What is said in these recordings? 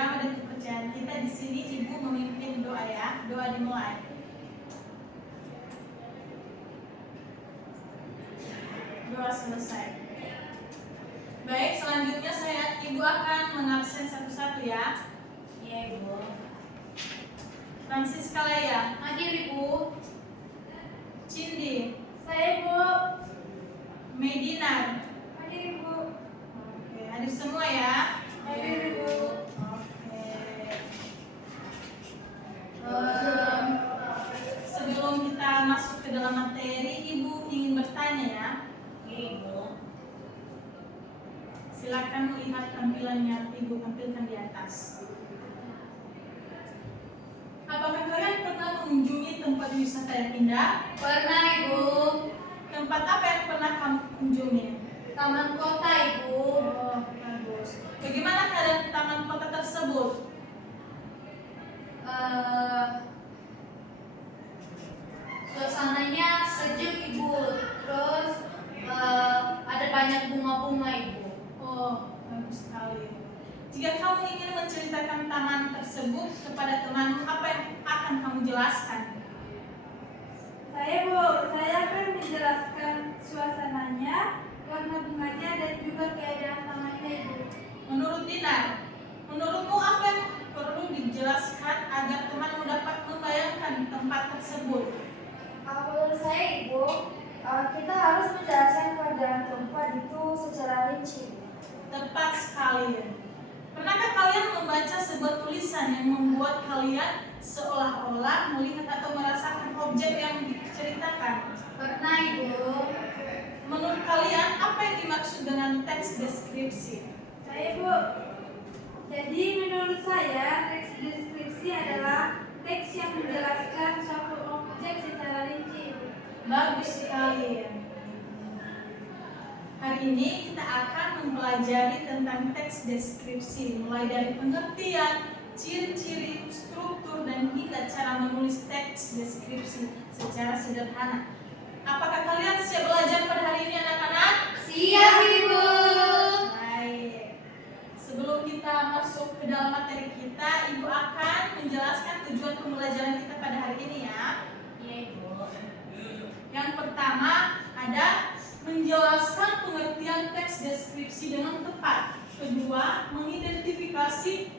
agama dan kepercayaan kita. Di sini Ibu memimpin doa ya. Doa dimulai. Doa selesai. Baik, selanjutnya Ibu akan mengabsen satu-satu ya. Iya, Ibu. Francisca Leia. Hadir, Ibu. Cindy. Saya, Ibu. Medinar. Hadir, Ibu. Oke, hadir semua ya. Hadir, Ibu. Oke. Sebelum kita masuk ke dalam materi, Ibu ingin bertanya ya. Iya, Ibu. Silakan melihat tampilannya Ibu tampilkan di atas. Apakah kalian pernah mengunjungi tempat wisata yang indah? Pernah, Ibu. Tempat apa yang pernah kamu kunjungi? Taman kota, Ibu. Oh, bagus. Bagaimana keadaan taman kota tersebut? Suasananya sejuk, Ibu. Terus ada banyak bunga-bunga, Ibu. Oh, bagus sekali. Jika kamu ingin menceritakan taman tersebut kepada temanmu, apa yang akan kamu jelaskan? Saya akan menjelaskan suasananya, warna bunganya, dan juga keadaan tamannya, Ibu. Menurut Dinar, menurutmu apa yang perlu dijelaskan agar temanmu dapat membayangkan tempat tersebut? Menurut saya, Ibu, kita harus menjelaskan keadaan tempat itu secara rinci. Tepat sekali. Pernahkah kalian membaca sebuah tulisan yang membuat kalian seolah-olah melihat atau merasakan objek yang diceritakan? Pernah, Ibu. Menurut kalian, apa yang dimaksud dengan teks deskripsi? Saya, Bu. Jadi menurut saya, teks deskripsi adalah teks yang menjelaskan suatu objek secara rinci, Ibu. Bagus sekali. Hari ini kita akan mempelajari tentang teks deskripsi, mulai dari pengertian, ciri-ciri, struktur, dan hingga cara menulis teks deskripsi secara sederhana. Apakah kalian siap belajar pada hari ini, anak-anak? Siap, Ibu. Baik. Sebelum kita masuk ke dalam materi kita, Ibu akan menjelaskan tujuan pembelajaran kita pada hari ini ya. Iya, Ibu. Yang pertama ada menjelaskan pengertian teks deskripsi dengan tepat. Kedua, mengidentifikasi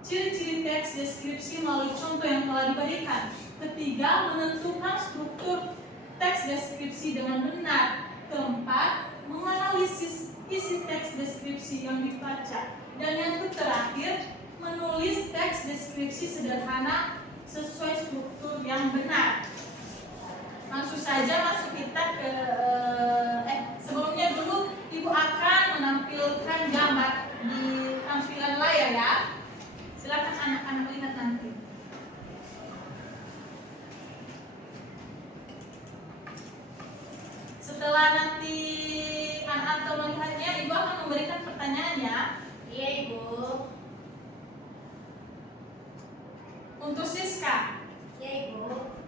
ciri-ciri teks deskripsi melalui contoh yang telah diberikan. Ketiga, menentukan struktur teks deskripsi dengan benar. Keempat, menganalisis isi teks deskripsi yang dibaca. Dan yang terakhir, menulis teks deskripsi sederhana sesuai struktur yang benar. Langsung saja masuk kita ke sebelumnya dulu Ibu akan menampilkan gambar di tampilan layar ya. Silakan anak-anak lihat nanti. Setelah nanti anak-anak melihatnya, Ibu akan memberikan pertanyaan ya. Iya, Ibu. Untuk Siska, Iya, Ibu.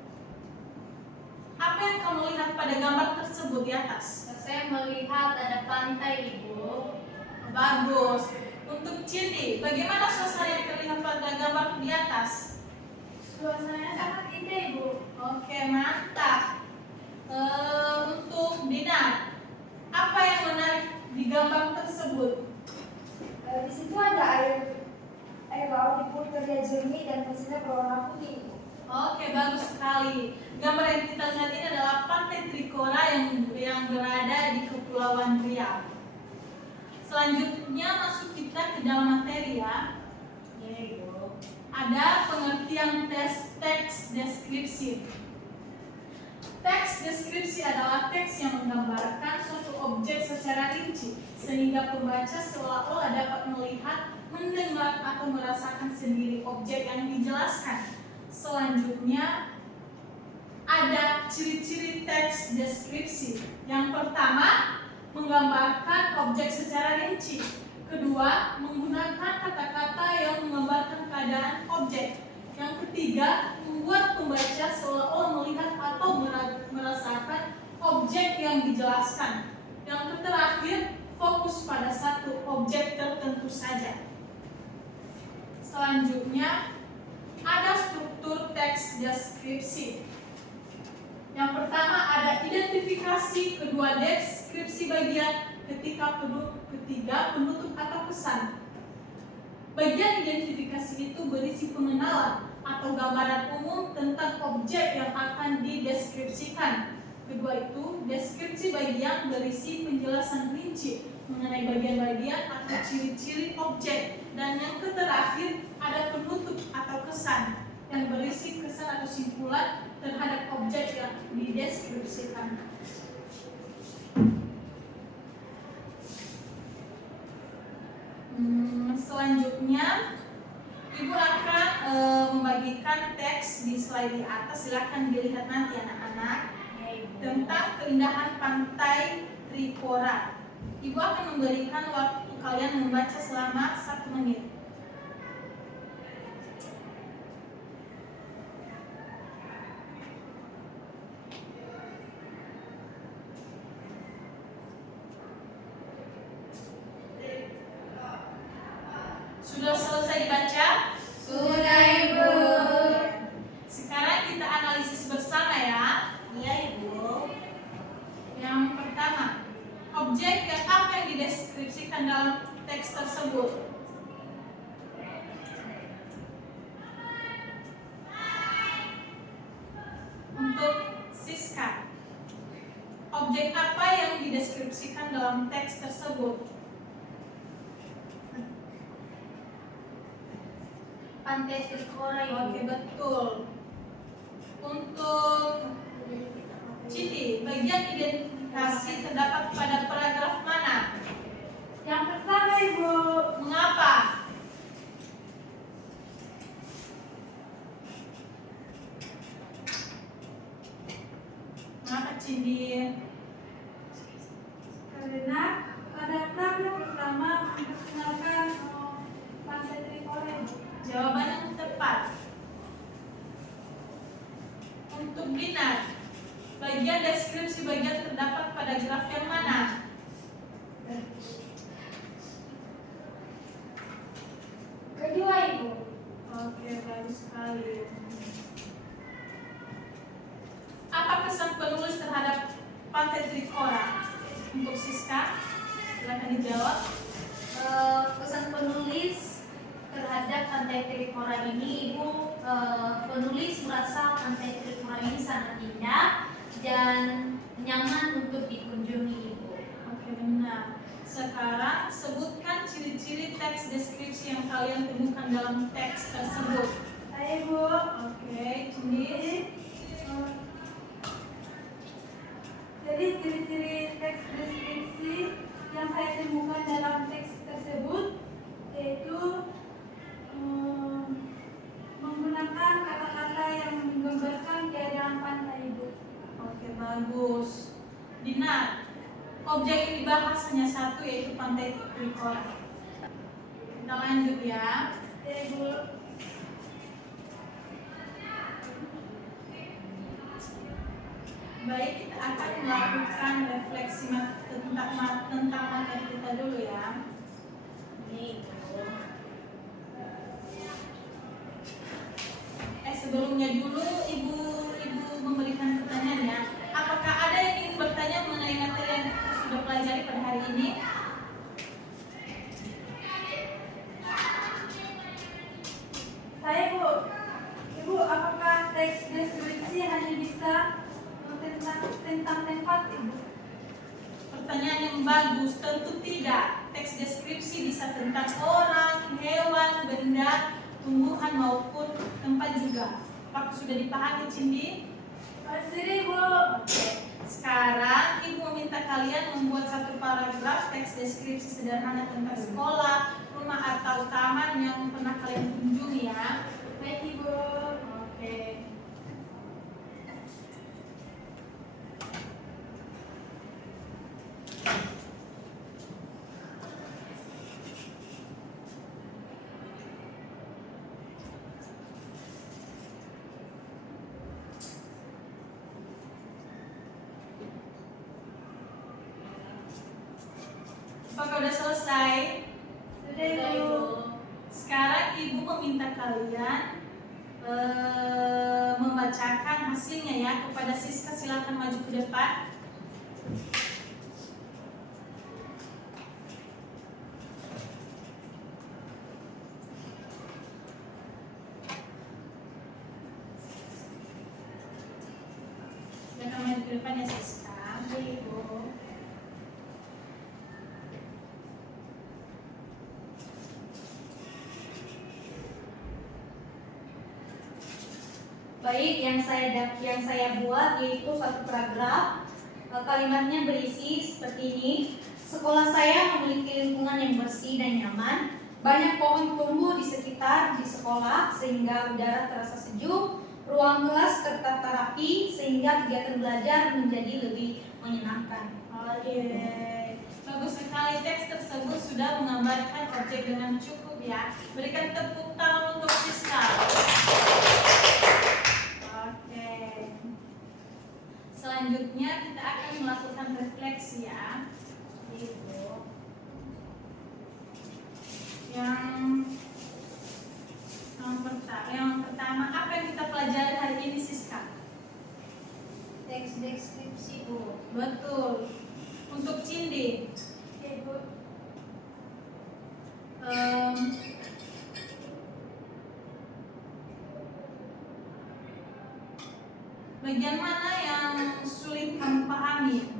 apa yang kamu lihat pada gambar tersebut di atas? Saya melihat ada pantai, Ibu. Bagus. Untuk Cindy, bagaimana suasana yang terlihat pada gambar di atas? Suasananya sangat indah, Ibu. Oke, mantap. Untuk Dina, apa yang menarik di gambar tersebut? Di situ ada air laut, Ibu, terlihat jernih dan pasirnya berwarna putih, Ibu. Oke, bagus sekali. Gambar yang kita lihat ini adalah Pantai Trikora yang berada di Kepulauan Riau. Selanjutnya masuk kita ke dalam materi ya. Iya, Ibu. Ada pengertian teks deskripsi. Teks deskripsi adalah teks yang menggambarkan suatu objek secara rinci, sehingga pembaca seolah-olah dapat melihat, mendengar, atau merasakan sendiri objek yang dijelaskan. Selanjutnya ada ciri-ciri teks deskripsi. Yang pertama, menggambarkan objek secara rinci. Kedua, menggunakan kata-kata yang menggambarkan keadaan objek. Yang ketiga, membuat pembaca seolah-olah melihat atau merasakan objek yang dijelaskan. Yang terakhir, fokus pada satu objek tertentu saja. Selanjutnya ada struktur teks deskripsi. Yang pertama ada identifikasi, kedua deskripsi bagian, ketiga penutup atau pesan. Bagian identifikasi itu berisi pengenalan atau gambaran umum tentang objek yang akan dideskripsikan. Kedua itu deskripsi bagian berisi penjelasan rinci mengenai bagian-bagian atau ciri-ciri objek. Dan yang terakhir ada penutup atau kesan yang berisi kesan atau simpulan terhadap objek yang dideskripsikan. Selanjutnya Ibu akan membagikan teks di slide di atas. Silakan dilihat nanti anak-anak, tentang keindahan pantai Trikora. Ibu akan memberikan waktu kalian membaca selama 1 menit. Sudah selesai dibaca? Sudah, Ibu. Sekarang kita analisis bersama ya. Iya, Ibu. Yang pertama, objek yang apa yang dideskripsikan dalam teks tersebut? Untuk Siska, objek apa yang dideskripsikan dalam teks tersebut? Pantai Trikora, Ibu. Oke, betul. Untuk Citi, bagian identifikasi terdapat pada paragraf mana? Yang pertama, Ibu. Mengapa? Mengapa Cindi? Karena pada paragraf pertama memperkenalkan Pantai Trikora, Ibu. Jawaban yang tepat. Untuk Binar, bagian deskripsi bagian terdapat pada graf yang mana? Kedua, Ibu. Oke, bagus sekali. Apa kesan penulis terhadap Pantai Trikora? Untuk Siska, silakan dijawab. Pesan penulis terhadap Pantai Trikora ini, Ibu, penulis merasa Pantai Trikora ini sangat indah dan nyaman untuk dikunjungi, Ibu. Oke, benar. Sekarang sebutkan ciri-ciri teks deskripsi yang kalian temukan dalam teks tersebut. Ayo, Ibu. Oke, Cindi. Jadi ciri-ciri teks deskripsi yang saya temukan dalam teks tersebut yaitu menggunakan kata-kata yang menggambarkan keindahan pantai, Ibu. Oke, bagus. Dinar, objek yang dibahas hanya satu, yaitu Pantai Trikora. Kita lanjut ya. Ya, Ibu. Baik, kita akan melakukan refleksi tentang materi kita dulu ya. Ini, Ibu. Sebelumnya dulu ibu memberikan pertanyaan ya. Apakah ada yang ingin bertanya mengenai materi yang kita sudah pelajari pada hari ini? Saya, Bu. Ibu, apakah teks deskripsi hanya bisa tentang tempat, Ibu? Pertanyaan yang bagus, tentu tidak. Teks deskripsi bisa tentang orang, hewan, benda, tumbuhan maupun tempat juga. Apakah sudah dipahami, Cindi? Sini, Bu. Oke. Sekarang Ibu meminta kalian membuat satu paragraf teks deskripsi sederhana tentang sekolah, rumah atau taman yang pernah kalian kunjungi ya. Baik, Ibu. Oke. Apakah sudah selesai? Sudah, Ibu. Sekarang Ibu meminta kalian membacakan hasilnya ya. Kepada Siska silakan maju ke depan. Silakan maju ke depan ya Siska. Ibu. Baik, yang saya buat yaitu satu paragraf. Kalimatnya berisi seperti ini. Sekolah saya memiliki lingkungan yang bersih dan nyaman. Banyak pohon tumbuh di sekitar di sekolah sehingga udara terasa sejuk. Ruang kelas tertata rapi sehingga kegiatan belajar menjadi lebih menyenangkan. Oke, bagus sekali. Teks tersebut sudah menggambarkan objek dengan cukup ya. Berikan tepuk tangan untuk Siska. Oke. Selanjutnya kita akan melakukan refleksi ya. Ibu. Yang pertama apa yang kita pelajari hari ini Siska? Teks deskripsi, Bu. Betul. Untuk Cindy, Ibu. bagian mana yang sulit kamu pahami?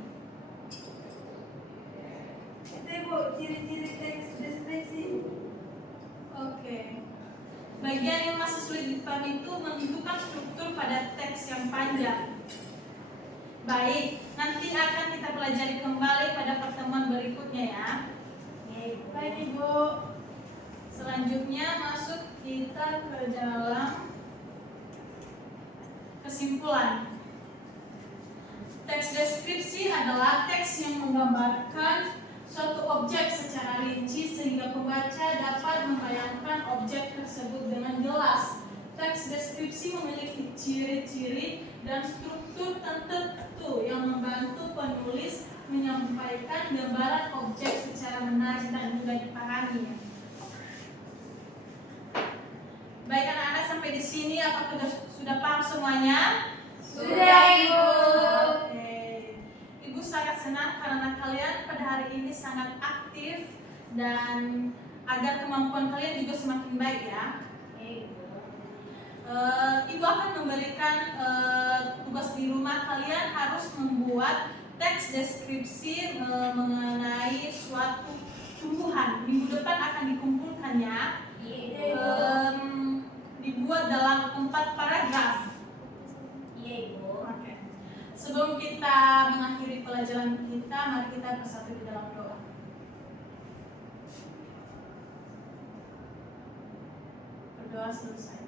Itu Ibu, ciri-ciri teks deskripsi. Oke. Bagian yang masih sulit dipahami itu menentukan struktur pada teks yang panjang. Baik, nanti akan kita pelajari kembali pada pertemuan berikutnya ya. Baik Ibu. Selanjutnya masuk kita ke dalam kesimpulan. Teks deskripsi adalah teks yang menggambarkan suatu objek secara rinci sehingga pembaca dapat membayangkan objek tersebut dengan jelas. Teks deskripsi memiliki ciri-ciri dan struktur tertentu yang membantu penulis menyampaikan gambaran objek secara menarik dan mudah dipahami. Baik anak-anak, sampai di sini apakah sudah paham semuanya? Sudah Ibu. Oke. Ibu sangat senang karena kalian pada hari ini sangat aktif dan agar kemampuan kalian juga semakin baik ya. Ibu akan memberikan tugas di rumah. Kalian harus membuat teks deskripsi mengenai suatu tumbuhan. Minggu depan akan dikumpulkannya. Dibuat dalam 4 paragraf. Iya, Ibu. Oke. Sebelum kita mengakhiri pelajaran kita, mari kita bersatu di dalam doa. Berdoa selesai.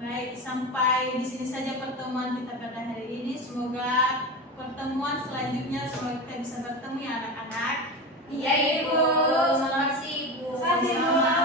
Baik, sampai di sini saja pertemuan kita pada hari ini. Semoga pertemuan selanjutnya semoga kita bisa bertemu ya anak-anak. Iya, Ibu. Terima kasih, Ibu. Terima kasih, Bu.